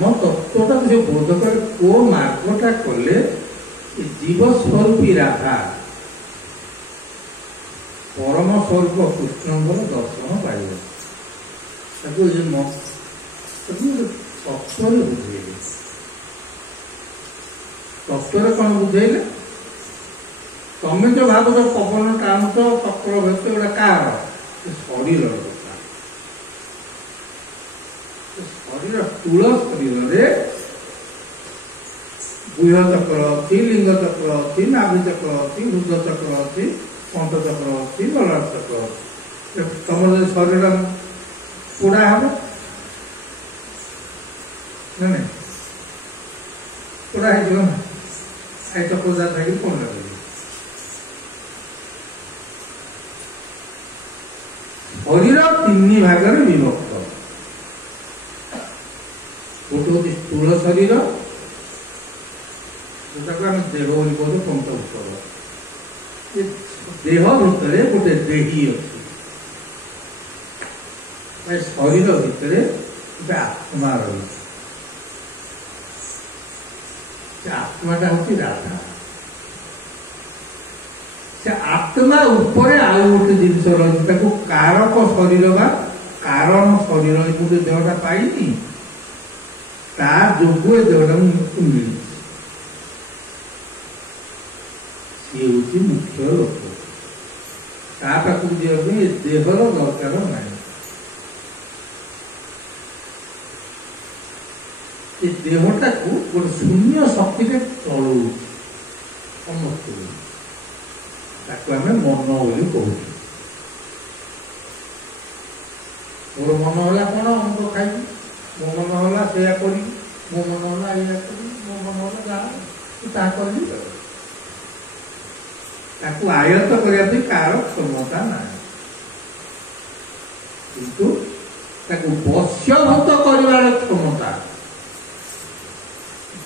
ଆମ ତତ୍ତ୍ୱଟା ସେ ବୋଧ କରେ କୋ ମାର୍ଗଟା କଲେ जीव स्वरूपी राधा परम स्वरूप कृष्ण दर्शन पाइब तत्व बुझेले तत्व कौन बुझेले तमें जो भाव पवन टाणुच चक्र भेद गोटे कार शरीर शरीर स्थूल शरीर गुह चक्र अच्छी लिंग चक्र अच्छी नाभि चक्र अच्छी हृद चक्र अच्छी कंठ चक्र अच्छी ललाट चक्र अच्छी तुम शरीर पोड़ा हम ना पोड़ा हो आई चक्र जा थी कौन लगे शरीर तीन भाग विभक्त गोटे हूँ स्थूल शरीर देह बोली कह पंच उत्सव देह भितर गोटे देही अच्छे शरीर भितर गोटे आत्मा रही आत्माटा हूँ राधा से आत्मा उपरे आउ गोटे जिनस रही कारक शरीर बा कारण शरीर गोटे देहटा पाइनी ता जोगु ए देहटा मिली ये हूँ मुख्य लोक पाक जावाई देहर दरकार ना ये देहटा को गोटे शून्य शक्ति चलू समस्त आम मन बोली कहूँ मोर मन है कौन अमुक खाई मो मन है से करी मो मन है या करी मो मन है जहाँ कर आयत्त करने कार क्षमता ना किंतु वश्यभूत कर क्षमता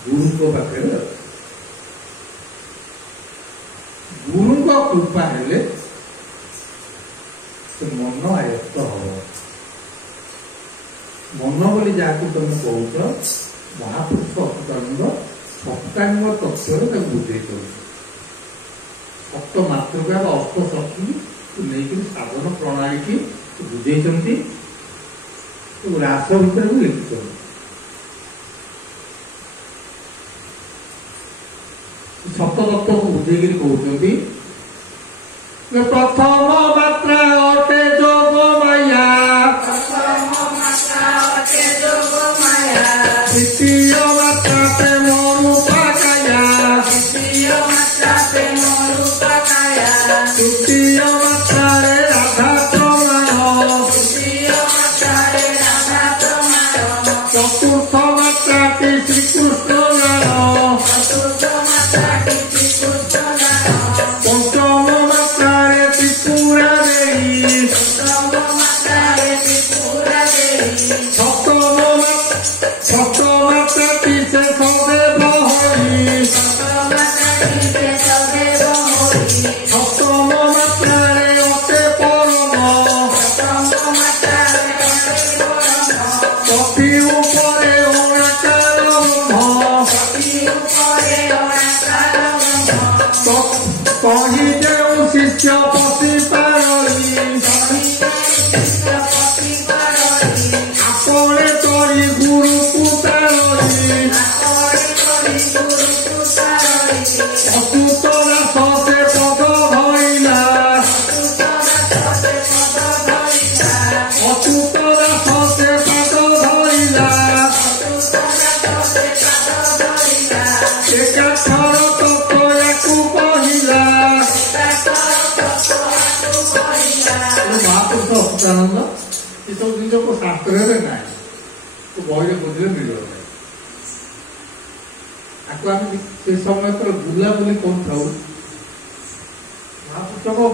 गुरु पाखे गुरु कृपा हेले से मन आयत्त हम मन बोली जहाँ तुम कौच महापुरुष अष्टांग सप्तांग तत्व बुझे सप्त मातृका अष्ट शक्ति नहीं साधन प्रणाली की बुझे रास भर को लिखिं सप्त तत्व को बुझे कहते प्रथम मात्रा अटे जोग माया द्वितीय मात्रा प्रेम रूपा काया तृतीय मात्रा राधा प्रमाण चतुर्थ मात्रा श्रीकृष्ण नाम पंचम मात्रा त्रिपुरा देवी सप्तम मात्रा पीछे सदेव हरि सप्तम मात्रा अटे परम कपि उपरे ओणाकार कही देऊ शिष्य पति पारई आपणे तरी गुरु पुतारई अतुतरा ससे पद धइला अतुतरा ससे पद धइला एकाक्षर तत्व याकु कहिला महापुरुष अच्युतानंद ये सब जिन को शास्त्र ना तो बही बुझे मिल से समय बुला बुली कौन था महापुरुष